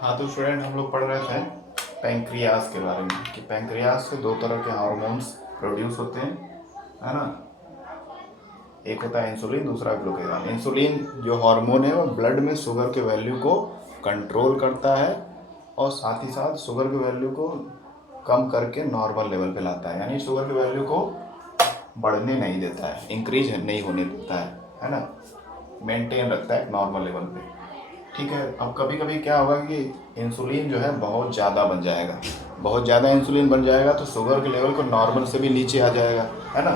हाँ तो स्टूडेंट हम लोग पढ़ रहे थे पैंक्रियास के बारे में कि पैंक्रियास से दो तरह के हार्मोन्स प्रोड्यूस होते हैं, है ना। एक होता है इंसुलिन, दूसरा ग्लूकेगॉन। इंसुलिन जो हार्मोन है वो ब्लड में शुगर के वैल्यू को कंट्रोल करता है और साथ ही साथ शुगर के वैल्यू को कम करके नॉर्मल लेवल पे लाता है, यानी शुगर के वैल्यू को बढ़ने नहीं देता है, इंक्रीज नहीं होने देता है ना, मेंटेन रखता है नॉर्मल लेवल पे। ठीक है। अब कभी कभी क्या होगा कि इंसुलिन जो है बहुत ज़्यादा बन जाएगा, बहुत ज़्यादा इंसुलिन बन जाएगा तो शुगर के लेवल को नॉर्मल से भी नीचे आ जाएगा, है ना।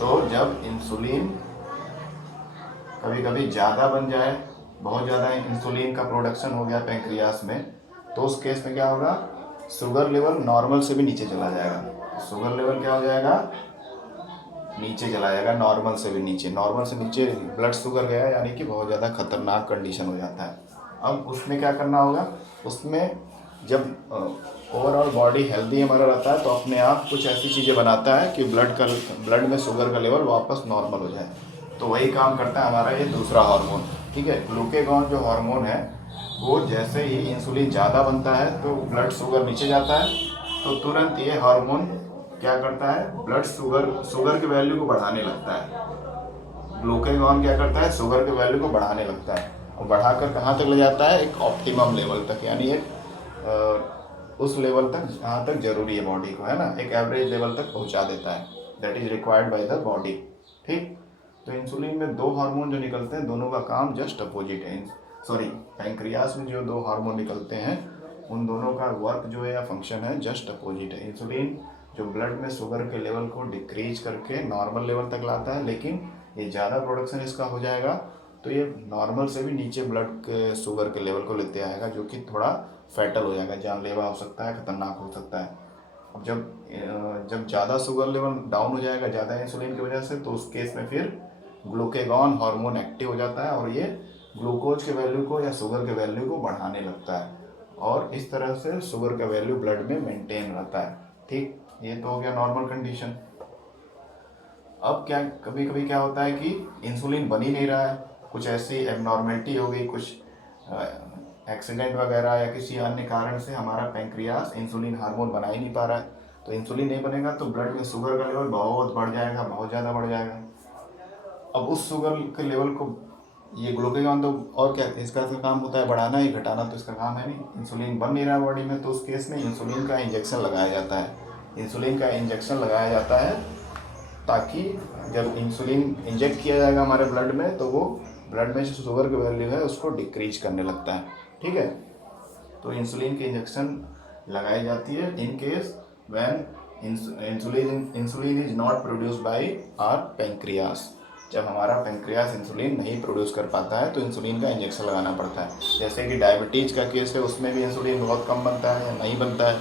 तो जब इंसुलिन कभी कभी ज़्यादा बन जाए, बहुत ज़्यादा इंसुलिन का प्रोडक्शन हो गया पैंक्रियास में, तो उस केस में क्या होगा, शुगर लेवल नॉर्मल से भी नीचे चला जाएगा। शुगर लेवल क्या हो जाएगा, नीचे चला जाएगा, नॉर्मल से भी नीचे। नॉर्मल से नीचे ब्लड शुगर गया यानी कि बहुत ज़्यादा खतरनाक कंडीशन हो जाता है। अब उसमें क्या करना होगा, उसमें जब ओवरऑल बॉडी हेल्दी हमारा रहता है तो अपने आप कुछ ऐसी चीज़ें बनाता है कि ब्लड में शुगर का लेवल वापस नॉर्मल हो जाए। तो वही काम करता है हमारा ये दूसरा हार्मोन। ठीक है। ग्लूकेगॉन जो हार्मोन है वो जैसे ही इंसुलिन ज़्यादा बनता है तो ब्लड शुगर नीचे जाता है, तो तुरंत ये हार्मोन क्या करता है, ब्लड शुगर के वैल्यू को बढ़ाने लगता है। ग्लूकेगॉन क्या करता है, शुगर के वैल्यू को बढ़ाने लगता है और बढ़ाकर कहाँ तक ले जाता है, एक ऑप्टिमम लेवल तक, यानी एक उस लेवल तक जहाँ तक जरूरी है बॉडी को, है ना, एक एवरेज लेवल तक पहुँचा देता है, that is required by the body. ठीक। तो इंसुलिन में दो हार्मोन जो निकलते हैं दोनों का काम जस्ट अपोजिट है। सॉरी, पैंक्रियास में जो दो हार्मोन निकलते हैं उन दोनों का वर्क जो है या फंक्शन है जस्ट अपोजिट है। इंसुलिन जो ब्लड में शुगर के लेवल को डिक्रीज करके नॉर्मल लेवल तक लाता है, लेकिन ये ज़्यादा प्रोडक्शन इसका हो जाएगा तो ये नॉर्मल से भी नीचे ब्लड के शुगर के लेवल को लेते आएगा, जो कि थोड़ा फैटल हो जाएगा, जानलेवा हो सकता है, खतरनाक हो सकता है। अब जब ज़्यादा शुगर लेवल डाउन हो जाएगा ज़्यादा इंसुलिन की वजह से, तो उस केस में फिर ग्लूकेगॉन हार्मोन एक्टिव हो जाता है और ये ग्लूकोज के वैल्यू को या शुगर के वैल्यू को बढ़ाने लगता है और इस तरह से शुगर का वैल्यू ब्लड में मेंटेन रहता है। ठीक। ये तो हो गया नॉर्मल कंडीशन। अब क्या, कभी कभी क्या होता है कि इंसुलिन बन ही नहीं रहा है, कुछ ऐसी एबनॉर्मेलिटी हो गई, कुछ एक्सीडेंट वगैरह या किसी अन्य कारण से हमारा पैंक्रियास इंसुलिन हार्मोन बना ही नहीं पा रहा है। तो इंसुलिन नहीं बनेगा तो ब्लड में शुगर का लेवल बहुत बढ़ जाएगा, बहुत ज़्यादा बढ़ जाएगा। अब उस शुगर के लेवल को ये ग्लूकेगॉन तो और क्या इसका तो काम होता है बढ़ाना ही, घटाना तो इसका काम है नहीं। इंसुलिन बन नहीं रहा बॉडी में तो उस केस में इंसुलिन का इंजेक्शन लगाया जाता है। इंसुलिन का इंजेक्शन लगाया जाता है ताकि जब इंसुलिन इंजेक्ट किया जाएगा हमारे ब्लड में तो वो ब्लड में जो शुगर की वैल्यू है उसको डिक्रीज करने लगता है। ठीक है। तो इंसुलिन की इंजेक्शन लगाई जाती है in case when insulin is not produce by our pancreas. जब हमारा पैंक्रियास इंसुलिन नहीं प्रोड्यूस कर पाता है तो इंसुलिन का इंजेक्शन लगाना पड़ता है। जैसे कि डायबिटीज़ का केस है, उसमें भी इंसुलिन बहुत कम बनता है या नहीं बनता है,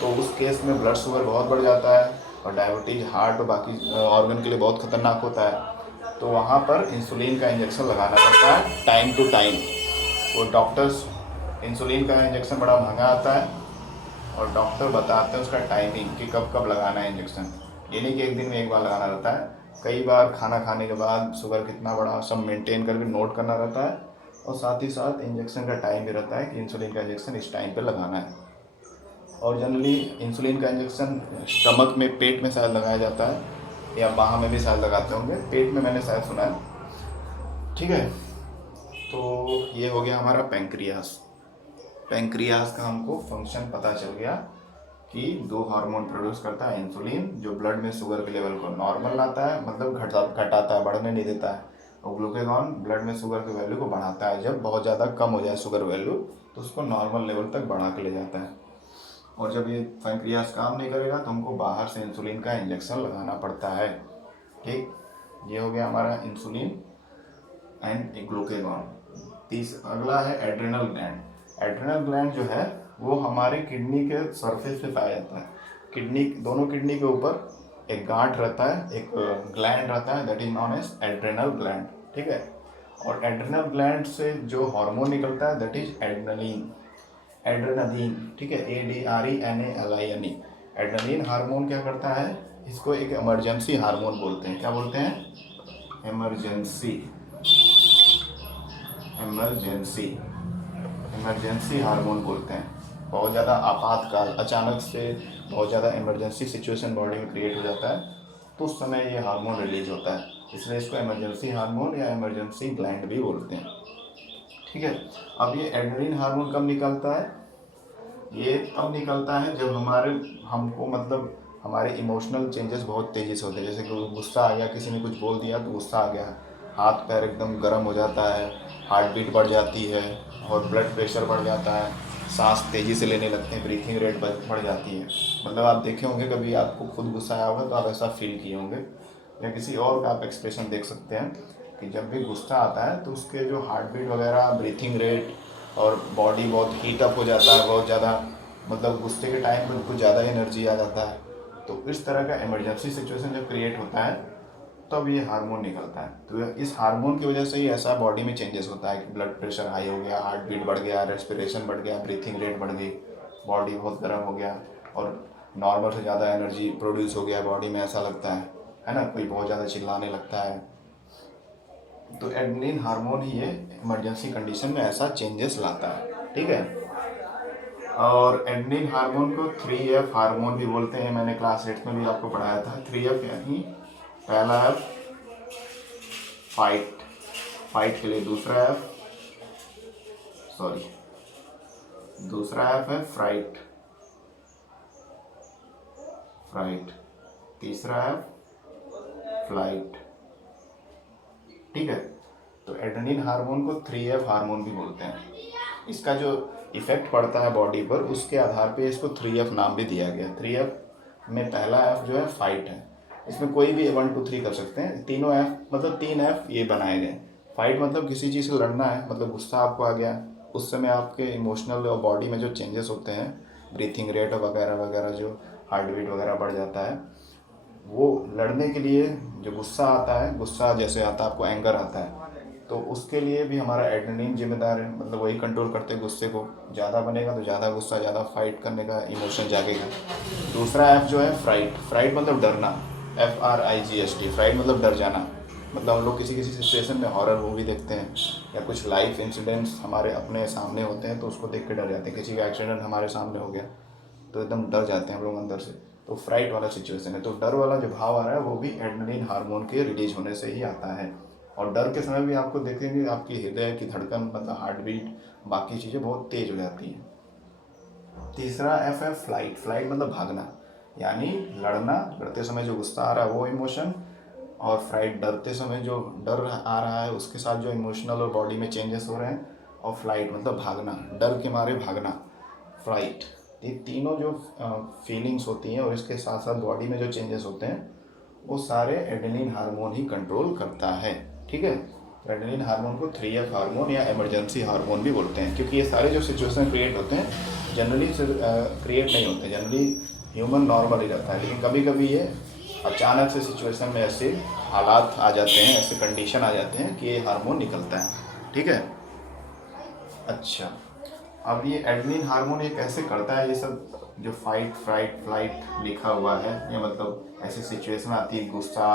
तो उस केस में ब्लड शुगर बहुत बढ़ जाता है और डायबिटीज़ हार्ट और बाकी ऑर्गन के लिए बहुत खतरनाक होता है। तो वहाँ पर इंसुलिन का इंजेक्शन लगाना पड़ता है टाइम टू टाइम। वो डॉक्टर्स, इंसुलिन का इंजेक्शन बड़ा महंगा आता है और डॉक्टर बताते हैं उसका टाइमिंग कि कब कब लगाना है इंजेक्शन। ये नहीं कि एक दिन में एक बार लगाना रहता है, कई बार खाना खाने के बाद शुगर कितना बड़ा सब मेंटेन करके नोट करना रहता है और साथ ही साथ इंजेक्शन का टाइम भी रहता है कि इंसुलिन का इंजेक्शन इस टाइम पे लगाना है। और जनरली इंसुलिन का इंजेक्शन स्टमक में, पेट में शायद लगाया जाता है या बाह में भी शायद लगाते होंगे, पेट में मैंने शायद सुना है। ठीक है। तो ये हो गया हमारा पैंक्रियास। पैंक्रियास का हमको फंक्शन पता चल गया कि दो हार्मोन प्रोड्यूस करता है, इंसुलिन जो ब्लड में शुगर के लेवल को नॉर्मल लाता है, मतलब घटाता है, बढ़ने नहीं देता है, और ग्लूकेगॉन ब्लड में शुगर की वैल्यू को बढ़ाता है। जब बहुत ज़्यादा कम हो जाए शुगर वैल्यू तो उसको नॉर्मल लेवल तक बढ़ा के ले जाता है। और जब ये पैंक्रियास काम नहीं करेगा तो हमको बाहर से इंसुलिन का इंजेक्शन लगाना पड़ता है। ठीक। ये हो गया हमारा इंसुलिन एंड ग्लूकेगॉन। अगला है एड्रेनल ग्लैंड। एड्रेनल ग्लैंड जो है वो हमारे किडनी के सरफेस पे पाया जाता है। दोनों किडनी के ऊपर एक गांठ रहता है, एक ग्लैंड रहता है, that is known as adrenal gland. ठीक है। और एड्रेनल ग्लैंड से जो हार्मोन निकलता है दैट इज एड्रेनलिन। एड्रेनलिन, ठीक है, ADRENALINE। एड्रेनलिन हार्मोन क्या करता है, इसको एक इमरजेंसी हार्मोन बोलते हैं। क्या बोलते हैं, इमरजेंसी। इमरजेंसी हार्मोन बोलते हैं। बहुत ज़्यादा आपातकाल, अचानक से बहुत ज़्यादा इमरजेंसी सिचुएशन बॉडी में क्रिएट हो जाता है, तो उस समय ये हार्मोन रिलीज होता है, इसलिए इसको इमरजेंसी हार्मोन या इमरजेंसी ग्लैंड भी बोलते हैं। ठीक है। अब ये एड्रेनलिन हार्मोन कब निकलता है? ये तब निकलता है जब हमको मतलब हमारे इमोशनल चेंजेस बहुत तेज़ी से होते हैं। जैसे कि गुस्सा आ गया, किसी ने कुछ बोल दिया तो गुस्सा आ गया, हाथ पैर एकदम गर्म हो जाता है, हार्ट बीट बढ़ जाती है और ब्लड प्रेशर बढ़ जाता है, सांस तेज़ी से लेने लगते हैं, ब्रीथिंग रेट बढ़ जाती है। मतलब आप देखे होंगे, कभी आपको खुद गुस्सा आया होगा तो आप ऐसा फील किए होंगे, या किसी और का आप एक्सप्रेशन देख सकते हैं कि जब भी गुस्सा आता है तो उसके जो हार्ट बीट वगैरह, ब्रीथिंग रेट और बॉडी बहुत हीट अप हो जाता है, बहुत ज़्यादा, मतलब गुस्से के टाइम पर कुछ ज़्यादा एनर्जी आ जाता है। तो इस तरह का इमरजेंसी सिचुएशन जब क्रिएट होता है तब ये हार्मोन निकलता है। तो इस हार्मोन की वजह से ही ऐसा बॉडी में चेंजेस होता है कि ब्लड प्रेशर हाई हो गया, हार्ट बीट बढ़ गया, रेस्पिरेशन बढ़ गया, ब्रीथिंग रेट बढ़ गई, बॉडी बहुत गर्म हो गया और नॉर्मल से ज़्यादा एनर्जी प्रोड्यूस हो गया बॉडी में, ऐसा लगता है ना, कोई बहुत ज़्यादा चिल्लाने लगता है। तो एड्रेनलिन हार्मोन ही ये इमरजेंसी कंडीशन में ऐसा चेंजेस लाता है। ठीक है। और एड्रेनलिन हार्मोन को 3F हार्मोन भी बोलते हैं। मैंने क्लास 8 में भी आपको पढ़ाया था। 3F यानी पहला F फाइट, फाइट के लिए दूसरा F है फ्राइट, फ्राइट, तीसरा F फ्लाइट। ठीक है। तो एड्रेनलिन हार्मोन को 3F हार्मोन भी बोलते हैं। इसका जो इफेक्ट पड़ता है बॉडी पर, उसके आधार पे इसको 3F नाम भी दिया गया। 3F में पहला F जो है फाइट है। इसमें कोई भी 1 2 3 कर सकते हैं। तीनों F मतलब 3F ये बनाए गए। फाइट मतलब किसी चीज़ से लड़ना है, मतलब गुस्सा आपको आ गया, उस समय आपके इमोशनल और बॉडी में जो चेंजेस होते हैं, ब्रीथिंग रेट वगैरह वगैरह, जो हार्ट बीट वगैरह बढ़ जाता है, वो लड़ने के लिए जो गुस्सा आता है, गुस्सा जैसे आता है आपको, एंगर आता है, तो उसके लिए भी हमारा एड्रेनलिन जिम्मेदार है। मतलब वही कंट्रोल करते, गुस्से को ज़्यादा बनेगा तो ज़्यादा गुस्सा, ज़्यादा फाइट करने का इमोशन जागेगा। दूसरा एफ जो है फ्राइट, फ्राइट मतलब डरना, FRIGST, फ्राइट मतलब डर जाना। मतलब हम लोग किसी किसी सिचुएशन में हॉरर मूवी देखते हैं या कुछ लाइफ इंसिडेंट्स हमारे अपने सामने होते हैं तो उसको देख के डर जाते हैं। किसी का एक्सीडेंट हमारे सामने हो गया तो एकदम डर जाते हैं हम लोग अंदर से, तो फ्राइट वाला सिचुएशन है। तो डर वाला जो भाव आ रहा है वो भी एड्रेनलिन हार्मोन के रिलीज होने से ही आता है। और डर के समय भी आपको देखेंगे आपकी हृदय की धड़कन, मतलब हार्ट बीट, बाकी चीज़ें बहुत तेज हो जाती हैं। तीसरा F है फ्लाइट, फ्लाइट मतलब भागना, यानी लड़ना, लड़ते समय जो गुस्सा आ रहा है वो इमोशन, और फ्राइट डरते समय जो डर आ रहा है उसके साथ जो इमोशनल और बॉडी में चेंजेस हो रहे हैं, और फ्लाइट मतलब भागना, डर के मारे भागना, फ्लाइट। ये तीनों जो फीलिंग्स होती हैं और इसके साथ साथ बॉडी में जो चेंजेस होते हैं वो सारे एड्रेनलिन हार्मोन ही कंट्रोल करता है। ठीक है। एड्रेनलिन हार्मोन को 3F हार्मोन या इमरजेंसी हार्मोन भी बोलते हैं, क्योंकि ये सारे जो सिचुएशन क्रिएट होते हैं जनरली क्रिएट नहीं होते। जनरली ह्यूमन नॉर्मल ही रहता है, लेकिन कभी कभी ये अचानक से सिचुएशन में ऐसे हालात आ जाते हैं, ऐसे कंडीशन आ जाते हैं कि ये हार्मोन निकलता है। ठीक है। अच्छा, अब ये एड्रेनलिन हार्मोन ये कैसे करता है? ये सब जो फाइट, फ्राइट, फ्लाइट लिखा हुआ है, ये मतलब ऐसी सिचुएशन आती है, गुस्सा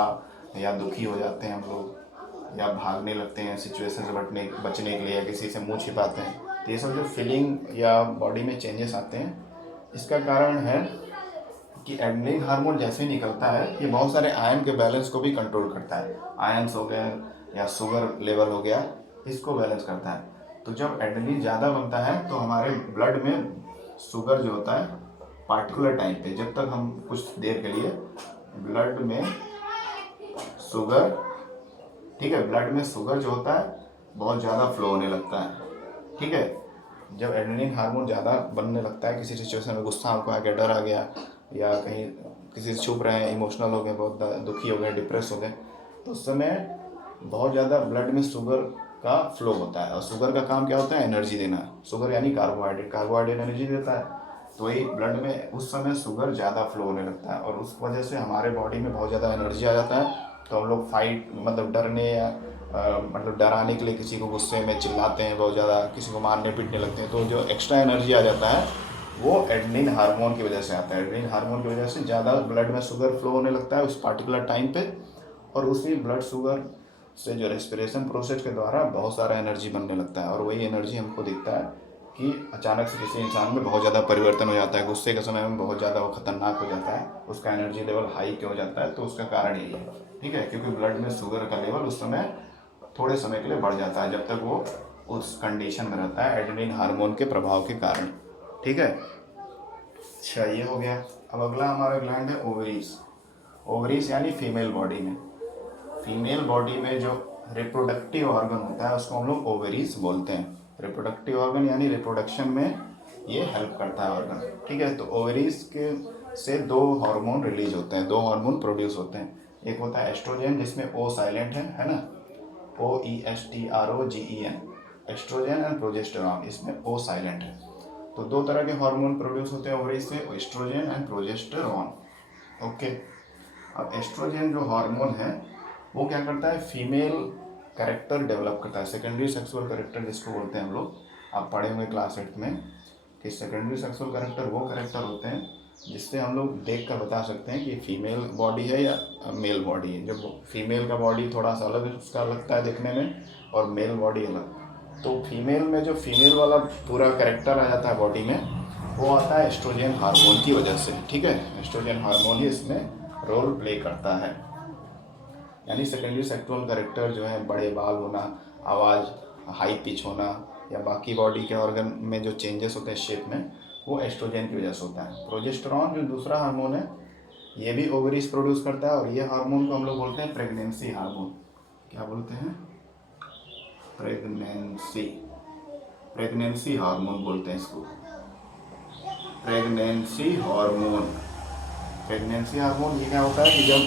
या दुखी हो जाते हैं हम लोग, या भागने लगते हैं सिचुएशन से बचने के लिए, या किसी से मुंह छिपाते हैं, तो ये सब जो फीलिंग या बॉडी में चेंजेस आते हैं, इसका कारण है कि एड्रेनलिन हार्मोन जैसे ही निकलता है ये बहुत सारे आयन के बैलेंस को भी कंट्रोल करता है। आयन्स हो गए या शुगर लेवल हो गया, इसको बैलेंस करता है। तो जब एड्रेनलिन ज़्यादा बनता है तो हमारे ब्लड में शुगर जो होता है पार्टिकुलर टाइम पे, जब तक हम कुछ देर के लिए ब्लड में शुगर, ठीक है, ब्लड में शुगर जो होता है बहुत ज़्यादा फ्लो होने लगता है। ठीक है। जब एड्रेनलिन हार्मोन ज़्यादा बनने लगता है, किसी सिचुएशन में गुस्सा आपको आ गया, डर आ गया, या कहीं किसी से छुप रहे हैं, इमोशनल हो गए, बहुत दुखी हो गए, डिप्रेस हो गए, तो उस समय बहुत ज़्यादा ब्लड में शुगर का फ्लो होता है। और शुगर का काम क्या होता है? एनर्जी देना। शुगर यानी कार्बोहाइड्रेट, कार्बोहाइड्रेट एनर्जी देता है, तो वही ब्लड में उस समय शुगर ज़्यादा फ्लो होने लगता है और उस वजह से हमारे बॉडी में बहुत ज़्यादा एनर्जी आ जाता है। तो हम लोग फाइट, मतलब डरने या मतलब डराने के लिए किसी को गुस्से में चिल्लाते हैं बहुत ज़्यादा, किसी को मारने पीटने लगते हैं, तो जो एक्स्ट्रा एनर्जी आ जाता है वो एड्रेनलिन हार्मोन की वजह से आता है। एड्रेनलिन हार्मोन की वजह से ज़्यादा ब्लड में शुगर फ्लो होने लगता है उस पार्टिकुलर टाइम पे, और उसी ब्लड शुगर से जो रेस्पिरेशन प्रोसेस के द्वारा बहुत सारा एनर्जी बनने लगता है, और वही एनर्जी हमको दिखता है कि अचानक से किसी इंसान में बहुत ज़्यादा परिवर्तन हो जाता है, गुस्से के समय में बहुत ज़्यादा वो खतरनाक हो जाता है, उसका एनर्जी लेवल हाई क्यों हो जाता है, तो उसका कारण यही है, ठीक है, क्योंकि ब्लड में शुगर का लेवल उस समय थोड़े समय के लिए बढ़ जाता है जब तक वो उस कंडीशन में रहता है एड्रेनलिन हार्मोन के प्रभाव के कारण, ठीक है। अच्छा, ये हो गया। अब अगला हमारा ग्लैंड है ओवरीज। ओवरीज यानी फीमेल बॉडी में, फीमेल बॉडी में जो रिप्रोडक्टिव ऑर्गन होता है उसको हम लोग ओवरीज बोलते हैं। रिप्रोडक्टिव ऑर्गन यानी रिप्रोडक्शन में ये हेल्प करता है ऑर्गन, ठीक है। तो ओवरीज के से दो हार्मोन रिलीज होते हैं, दो हार्मोन प्रोड्यूस होते हैं। एक होता है एस्ट्रोजन जिसमें ओ साइलेंट है ना, OESTROGEN, एस्ट्रोजन एंड प्रोजेस्टेरॉन, इसमें ओ साइलेंट है। तो दो तरह के हार्मोन प्रोड्यूस होते हैं ओवरीज से, एस्ट्रोजन एंड प्रोजेस्टेरॉन, ओके। अब एस्ट्रोजन जो हार्मोन है वो क्या करता है, फीमेल कैरेक्टर डेवलप करता है, सेकेंडरी सेक्सुअल कैरेक्टर जिसको बोलते हैं हम लोग, आप पढ़े होंगे क्लास 8 में कि सेकेंडरी सेक्सुअल कैरेक्टर वो कैरेक्टर होते हैं जिससे हम लोग देख कर बता सकते हैं कि फीमेल बॉडी है या मेल बॉडी है। जब फीमेल का बॉडी थोड़ा सा अलग उसका लगता है दिखने में और मेल बॉडी अलग, तो फीमेल में जो फीमेल वाला पूरा कैरेक्टर आ जाता है बॉडी में, वो आता है एस्ट्रोजन हार्मोन की वजह से, ठीक है। एस्ट्रोजन हार्मोन ही इसमें रोल प्ले करता है। यानी सेकेंडरी सेक्सुअल कैरेक्टर जो है, बड़े बाल होना, आवाज़ हाई पिच होना या बाकी बॉडी के ऑर्गन में जो चेंजेस होते हैं शेप में, वो एस्ट्रोजन की वजह से होता है। प्रोजेस्टेरॉन जो दूसरा हार्मोन है ये भी ओवरीज प्रोड्यूस करता है और ये हार्मोन को हम लोग बोलते हैं प्रेगनेंसी हार्मोन। क्या बोलते हैं, प्रेगनेंसी, प्रेगनेंसी हार्मोन बोलते हैं इसको, प्रेगनेंसी हार्मोन। प्रेगनेंसी हार्मोन ये क्या होता है कि जब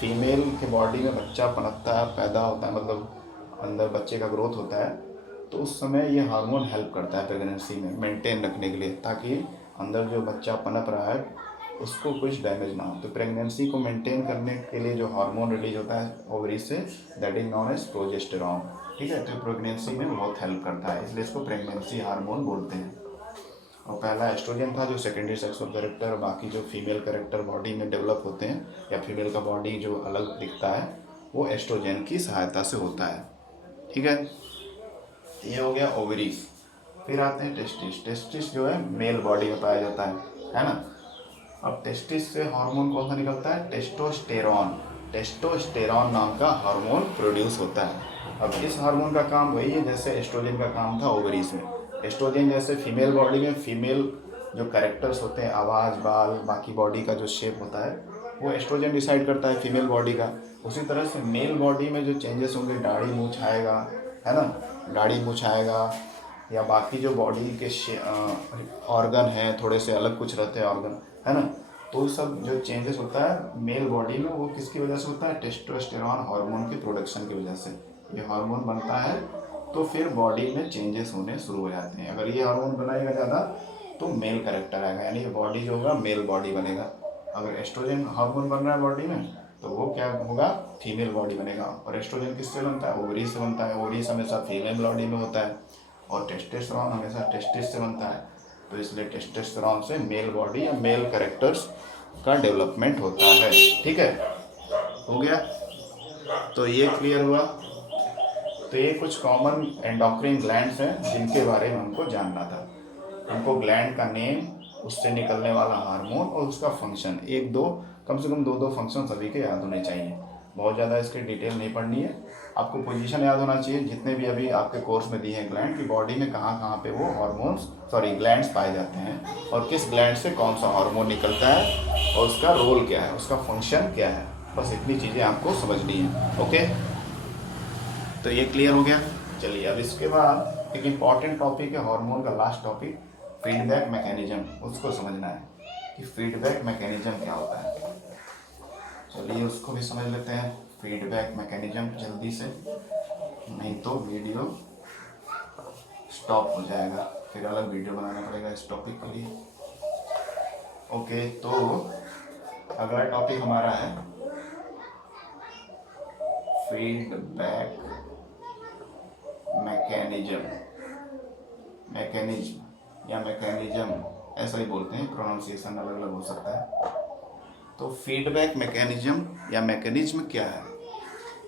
फीमेल के बॉडी में बच्चा पनपता है, पैदा होता है, मतलब अंदर बच्चे का ग्रोथ होता है, तो उस समय ये हार्मोन हेल्प करता है प्रेगनेंसी में मेंटेन रखने के लिए, ताकि अंदर जो बच्चा पनप रहा है उसको कुछ डैमेज ना हो। तो प्रेगनेंसी को मेंटेन करने के लिए जो हार्मोन रिलीज होता है ओवरीज से, that is known as progesterone, ठीक है। तो प्रेगनेंसी में बहुत हेल्प करता है, इसलिए इसको प्रेगनेंसी हार्मोन बोलते हैं। और पहला एस्ट्रोजन था जो सेकेंडरी सेक्सुअल कैरेक्टर, बाकी जो फीमेल कैरेक्टर बॉडी में डेवलप होते हैं या फीमेल का बॉडी जो अलग दिखता है वो एस्ट्रोजन की सहायता से होता है, ठीक है। ये हो गया ओवरीज। फिर आते हैं टेस्टिस। टेस्टिस जो है मेल बॉडी में पाया जाता है ना। अब टेस्टिस से हार्मोन कौन सा निकलता है, टेस्टोस्टेरॉन। टेस्टोस्टेरॉन नाम का हार्मोन प्रोड्यूस होता है। अब इस हार्मोन का काम वही है जैसे एस्ट्रोजन का काम था ओवरीज में। एस्ट्रोजन जैसे फीमेल बॉडी में फीमेल जो कैरेक्टर्स होते हैं, आवाज़, बाल, बाकी बॉडी का जो शेप होता है, वो एस्ट्रोजन डिसाइड करता है फीमेल बॉडी का। उसी तरह से मेल बॉडी में जो चेंजेस होंगे, दाढ़ी मूंछ आएगा, है ना, दाढ़ी मूंछ आएगा, या बाकी जो बॉडी के ऑर्गन हैं थोड़े से अलग कुछ रहते हैं ऑर्गन, है ना, तो सब जो चेंजेस होता है मेल बॉडी में वो किसकी वजह से होता है, टेस्टोस्टेरॉन हार्मोन के प्रोडक्शन की वजह से। ये हार्मोन बनता है तो फिर बॉडी में चेंजेस होने शुरू हो जाते हैं। अगर ये हार्मोन बनाएगा ज़्यादा तो मेल कैरेक्टर आएगा, यानी बॉडी जो होगा मेल बॉडी बनेगा। अगर एस्ट्रोजन हार्मोन बन रहा है बॉडी में तो वो क्या होगा, फीमेल बॉडी बनेगा। और एस्ट्रोजन किससे बनता है, ओवरी से बनता है। ओवरी हमेशा फीमेल बॉडी में होता है और टेस्टोस्टेरॉन हमेशा टेस्टिस से बनता है, तो इसलिए टेस्टोस्टेरॉन से मेल बॉडी या मेल कैरेक्टर्स का डेवलपमेंट होता है, ठीक है। हो गया, तो ये क्लियर हुआ। तो ये कुछ कॉमन एंडोक्राइन ग्लैंड्स हैं जिनके बारे में हमको जानना था। हमको ग्लैंड का नेम, उससे निकलने वाला हार्मोन और उसका फंक्शन, एक दो कम से कम दो फंक्शन सभी के याद होने चाहिए। बहुत ज़्यादा इसकी डिटेल नहीं पढ़नी है, आपको पोजीशन याद होना चाहिए जितने भी अभी आपके कोर्स में दिए हैं ग्लैंड की बॉडी में कहाँ पे वो ग्लैंड्स पाए जाते हैं और किस ग्लैंड से कौन सा हार्मोन निकलता है और उसका रोल क्या है, उसका फंक्शन क्या है। बस इतनी चीज़ें आपको समझनी है, ओके। तो ये क्लियर हो गया। चलिए अब इसके बाद एक इम्पॉर्टेंट टॉपिक है हार्मोन का, लास्ट टॉपिक, फीडबैक मैकेनिज्म। उसको समझना है कि फीडबैक मैकेनिज्म क्या होता है। चलिए उसको भी समझ लेते हैं, फीडबैक मैकेनिज्म जल्दी से, नहीं तो वीडियो स्टॉप हो जाएगा, फिर अलग वीडियो बनाना पड़ेगा इस टॉपिक के लिए। ओके, तो अगला टॉपिक हमारा है फीडबैक मैकेनिज्म, ऐसा ही बोलते हैं, प्रोनाउंसिएशन अलग अलग हो सकता है। तो फीडबैक मैकेनिज्म या मैकेनिज्म क्या है।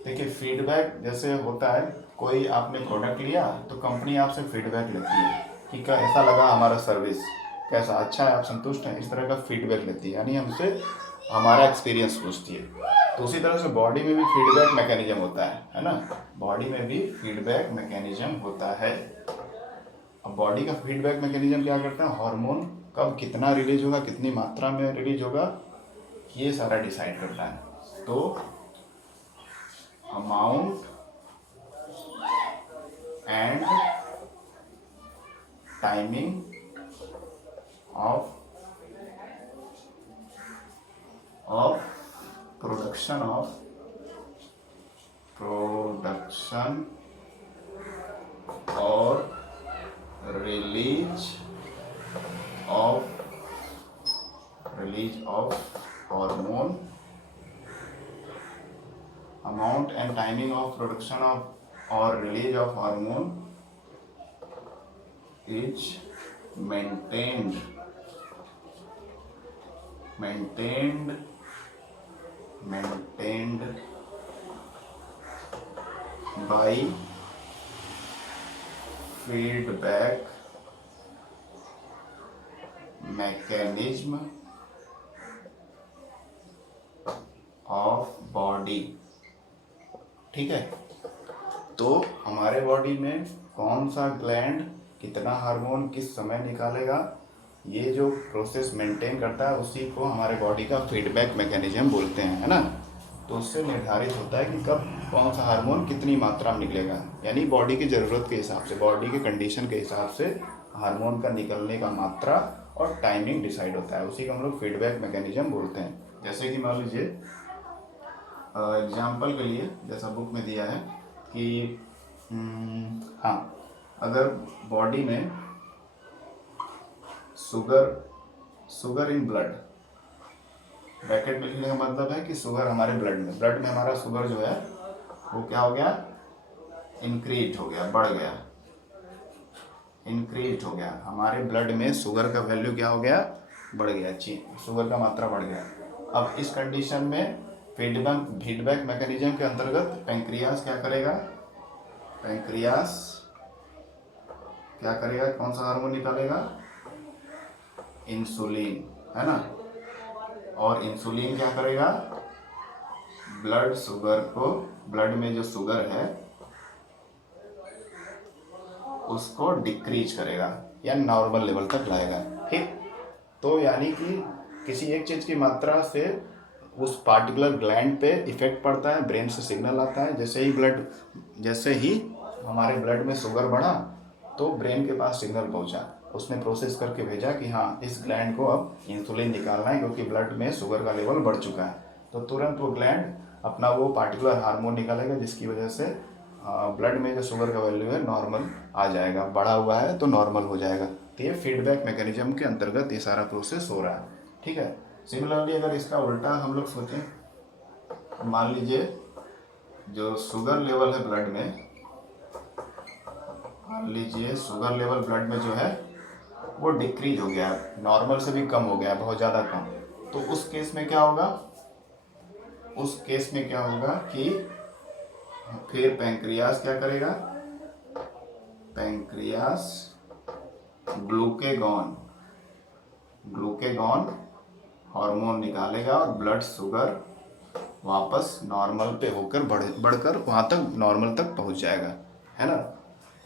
देखिए, फीडबैक जैसे होता है, कोई आपने प्रोडक्ट लिया तो कंपनी आपसे फीडबैक लेती कि क्या ऐसा लगा हमारा सर्विस, कैसा, अच्छा है, आप संतुष्ट हैं, इस तरह का फीडबैक लेती है, यानी हमसे हमारा एक्सपीरियंस पूछती है। तो उसी तरह से बॉडी में भी फीडबैक मैकेनिज्म होता है ना, बॉडी में भी फीडबैक मैकेनिज्म होता है। अब बॉडी का फीडबैक मैकेनिज्म क्या करता है, हार्मोन कब कितना रिलीज होगा, कितनी मात्रा में रिलीज होगा, ये सारा डिसाइड करता है। तो amount and timing of production or release of hormone, amount and timing of production of or release of hormone is maintained by feedback mechanism of body। ठीक है, तो हमारे बॉडी में कौन सा ग्लैंड कितना हार्मोन किस समय निकालेगा, ये जो प्रोसेस मेंटेन करता है उसी को हमारे बॉडी का फीडबैक मैकेनिज्म बोलते हैं, है ना। तो उससे निर्धारित होता है कि कब कौन सा हार्मोन कितनी मात्रा में निकलेगा, यानी बॉडी की ज़रूरत के हिसाब से, बॉडी के कंडीशन के हिसाब से हार्मोन का निकलने का मात्रा और टाइमिंग डिसाइड होता है, उसी को हम लोग फीडबैक मैकेनिज्म बोलते हैं। जैसे कि मान लीजिए एग्जाम्पल के लिए, जैसा बुक में दिया है कि हाँ, अगर बॉडी में शुगर इन ब्लड, ब्रैकेट में लिखने का मतलब है कि शुगर हमारे ब्लड में हमारा शुगर जो है वो क्या हो गया, इंक्रीज हो गया, बढ़ गया, इंक्रीज हो गया, हमारे ब्लड में शुगर का वैल्यू क्या हो गया, बढ़ गया, शुगर का मात्रा बढ़ गया। अब इस कंडीशन में फीडबैक मैकेनिज्म के अंतर्गत पैंक्रियास क्या करेगा, कौन सा हार्मोन निकालेगा, इंसुलिन, है ना। और इंसुलिन क्या करेगा, ब्लड में जो शुगर है उसको डिक्रीज करेगा या नॉर्मल लेवल तक लाएगा। ठीक, तो यानी कि किसी एक चीज़ की मात्रा से उस पार्टिकुलर ग्लैंड पे इफेक्ट पड़ता है, ब्रेन से सिग्नल आता है। जैसे ही हमारे ब्लड में शुगर बढ़ा तो ब्रेन के पास सिग्नल पहुंचा, उसने प्रोसेस करके भेजा कि हाँ, इस ग्लैंड को अब इंसुलिन निकालना है क्योंकि ब्लड में शुगर का लेवल बढ़ चुका है। तो तुरंत वो ग्लैंड अपना वो पार्टिकुलर हार्मोन निकालेगा जिसकी वजह से ब्लड में जो शुगर का वैल्यू है नॉर्मल आ जाएगा, बढ़ा हुआ है तो नॉर्मल हो जाएगा। तो ये फीडबैक मैकेनिज्म के अंतर्गत ये सारा प्रोसेस हो रहा है। ठीक है, सिमिलरली अगर इसका उल्टा हम लोग सोचें, मान लीजिए जो शुगर लेवल है ब्लड में, मान लीजिए शुगर लेवल ब्लड में जो है वो डिक्रीज हो गया, नॉर्मल से भी कम हो गया, बहुत ज़्यादा कम। तो उस केस में क्या होगा, कि फिर पैंक्रियास क्या करेगा, पैंक्रियास ग्लूकेगॉन हार्मोन निकालेगा और ब्लड शुगर वापस नॉर्मल पे होकर बढ़कर वहाँ तक नॉर्मल तक पहुँच जाएगा, है ना।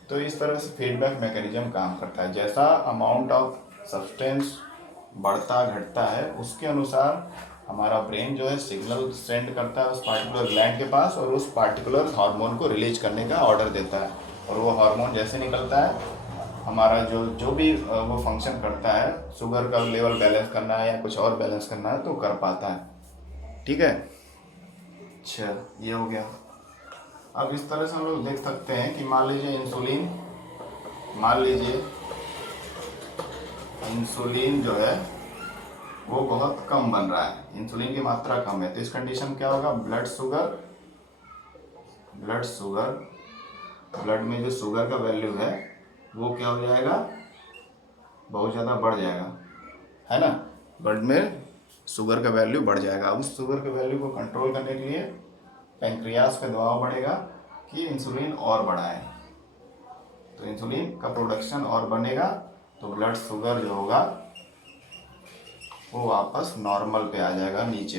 तो इस तरह से फीडबैक मैकेनिज्म काम करता है। जैसा अमाउंट ऑफ सब्सटेंस बढ़ता घटता है उसके अनुसार हमारा ब्रेन जो है सिग्नल सेंड करता है उस पार्टिकुलर ग्लैंड के पास और उस पार्टिकुलर हार्मोन को रिलीज करने का ऑर्डर देता है। और वो हार्मोन जैसे निकलता है, हमारा जो भी वो फंक्शन करता है, शुगर का लेवल बैलेंस करना है या कुछ और बैलेंस करना है तो कर पाता है। ठीक है, अच्छा ये हो गया। अब इस तरह से हम लोग देख सकते हैं कि मान लीजिए इंसुलिन जो है वो बहुत कम बन रहा है, इंसुलिन की मात्रा कम है। तो इस कंडीशन क्या होगा, ब्लड में जो शुगर का वैल्यू है वो क्या हो जाएगा, बहुत ज़्यादा बढ़ जाएगा, है ना। ब्लड में शुगर का वैल्यू बढ़ जाएगा। उस शुगर के वैल्यू को कंट्रोल करने के लिए पैंक्रियास पे दबाव बढ़ेगा कि इंसुलिन और बढ़ाए। तो इंसुलिन का प्रोडक्शन और बनेगा, तो ब्लड शुगर जो होगा वो वापस नॉर्मल पे आ जाएगा, नीचे